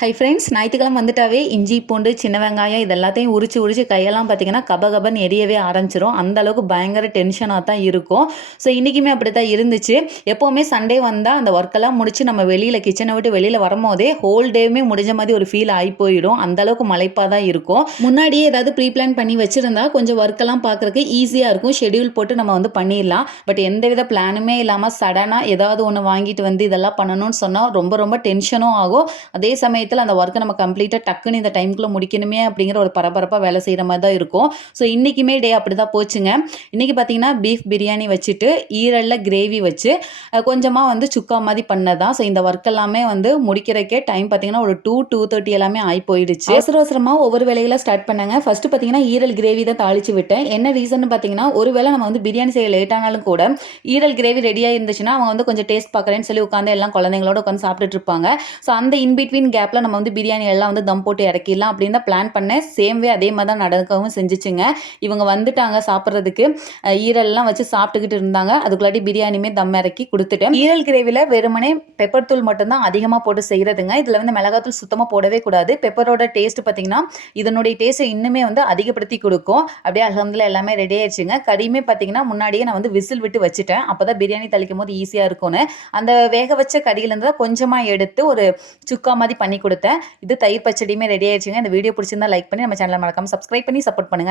Hi friends, ஞாயிற்றுக்கிழமை வந்துட்டாவே இஞ்சி பூண்டு சின்ன வெங்காயம் இது எல்லாத்தையும் உரிச்சு கையெல்லாம் பார்த்தீங்கன்னா கபகபன்னு எரியவே ஆரம்பிச்சிரும். அந்த அளவுக்கு பயங்கர டென்ஷனாக தான் இருக்கும். ஸோ இன்றைக்குமே அப்படி தான் இருந்துச்சு. எப்போவுமே சண்டே வந்தால் அந்த ஒர்க்கெல்லாம் முடிச்சு நம்ம வெளியில் கிச்சனை விட்டு வெளியில் வரும்போதே ஹோல் டேவுமே முடிஞ்ச மாதிரி ஒரு ஃபீல் ஆகி போயிடும். அந்த அளவுக்கு மலைப்பாக தான் இருக்கும். முன்னாடியே ஏதாவது ப்ரீ பிளான் பண்ணி வச்சுருந்தா கொஞ்சம் ஒர்க்கெல்லாம் பார்க்குறதுக்கு ஈஸியாக இருக்கும். ஷெடியூல் போட்டு நம்ம வந்து பண்ணிடலாம். பட் எந்தவித பிளானுமே இல்லாமல் சடனாக ஏதாவது ஒன்று வாங்கிட்டு வந்து இதெல்லாம் பண்ணணும்னு சொன்னால் ரொம்ப ரொம்ப டென்ஷனும் ஆகும். அதே சமயத்தில் அந்த ஒர்க்கை நம்ம கம்ப்ளீட்டாக டக்குன்னு இந்த டைமுக்குள்ளே முடிக்கணுமே அப்படிங்கிற ஒரு பரபரப்பாக வேலை செய்கிற மாதிரி தான் இருக்கும். ஸோ இன்றைக்குமே டே அப்படி தான் போச்சுங்க. இன்றைக்கி பார்த்தீங்கன்னா பீஃப் பிரியாணி வச்சுட்டு ஈரலில் கிரேவி வச்சு கொஞ்சமாக வந்து சுக்கா மாதிரி பண்ணதான். ஸோ இந்த ஒர்க் எல்லாமே வந்து முடிக்கிறக்கே டைம் பார்த்தீங்கன்னா ஒரு 2:30 எல்லாமே ஆகி போயிடுச்சு. அவசரமாக ஒவ்வொரு வேலைகளை ஸ்டார்ட் பண்ணாங்க. ஃபஸ்ட்டு பார்த்தீங்கன்னா ஈரல் கிரேவி தான் தாளித்து விட்டேன். என்ன ரீசன் பார்த்தீங்கன்னா ஒருவேளை நம்ம வந்து பிரியாணி செய்ய லேட் ஆனாலும் கூட ஈரல் கிரேவி ரெடியாக இருந்துச்சுன்னா அவங்க வந்து கொஞ்சம் டேஸ்ட் பார்க்குறேன்னு சொல்லி உட்காந்து எல்லாம் குழந்தைங்களோட உட்காந்து சாப்பிட்டுட்டு இருப்பாங்க. ஸோ அந்த இன்பிட்வீன் கேப்பில் நம்ம வந்து பிரியாணி எல்லாம் வந்து தம் போட்டு இறக்கிடலாம் அப்படின்னு தான் பிளான் பண்ணேன். சேம்வே அதே மாதிரி தான் நடக்கவும் செஞ்சுச்சுங்க. இவங்க வந்துட்டாங்க சாப்பிட்றதுக்கு. ஈரல்லாம் வச்சு சாப்பிட்டுக்கிட்டு இருந்தாங்க. அதுக்குள்ளாட்டி பிரியாணியுமே தம் இறக்கி கொடுத்துட்டேன். ஈரல் கிரேவியில் வெறுமனே பெப்பர் தூள் மட்டும்தான் அதிகமாக போட்டு செய்கிறதுங்க. இதில் வந்து மிளகாத்தூள் சுத்தமாக போடவே கூடாது. பெப்பரோட டேஸ்ட் பார்த்தீங்கன்னா இதனுடைய டேஸ்ட்டை இன்னுமே வந்து அதிகப்படுத்தி கொடுக்கும். அப்படியே அல்ஹம்துலில்லாஹ் எல்லாமே ரெடி ஆயிடுச்சுங்க. கறியுமே பார்த்தீங்கன்னா முன்னாடியே நான் வந்து விசில் விட்டு வச்சுட்டேன். அப்போ தான் பிரியாணி தளிக்கும் போது ஈஸியாக இருக்கும்னு அந்த வேக வச்ச கறியிலேருந்து தான் கொஞ்சமாக எடுத்து ஒரு சுக்கா மாதிரி பண்ணி கொடுத்தேன். இது தயிர் பச்சடியுமே ரெடி ஆயிடுச்சுங்க. இந்த வீடியோ பிடிச்சிருந்தா லைக் பண்ணி நம்ம சேனலை மறக்காம சப்ஸ்கிரைப் பண்ணி சப்போர்ட் பண்ணுங்க.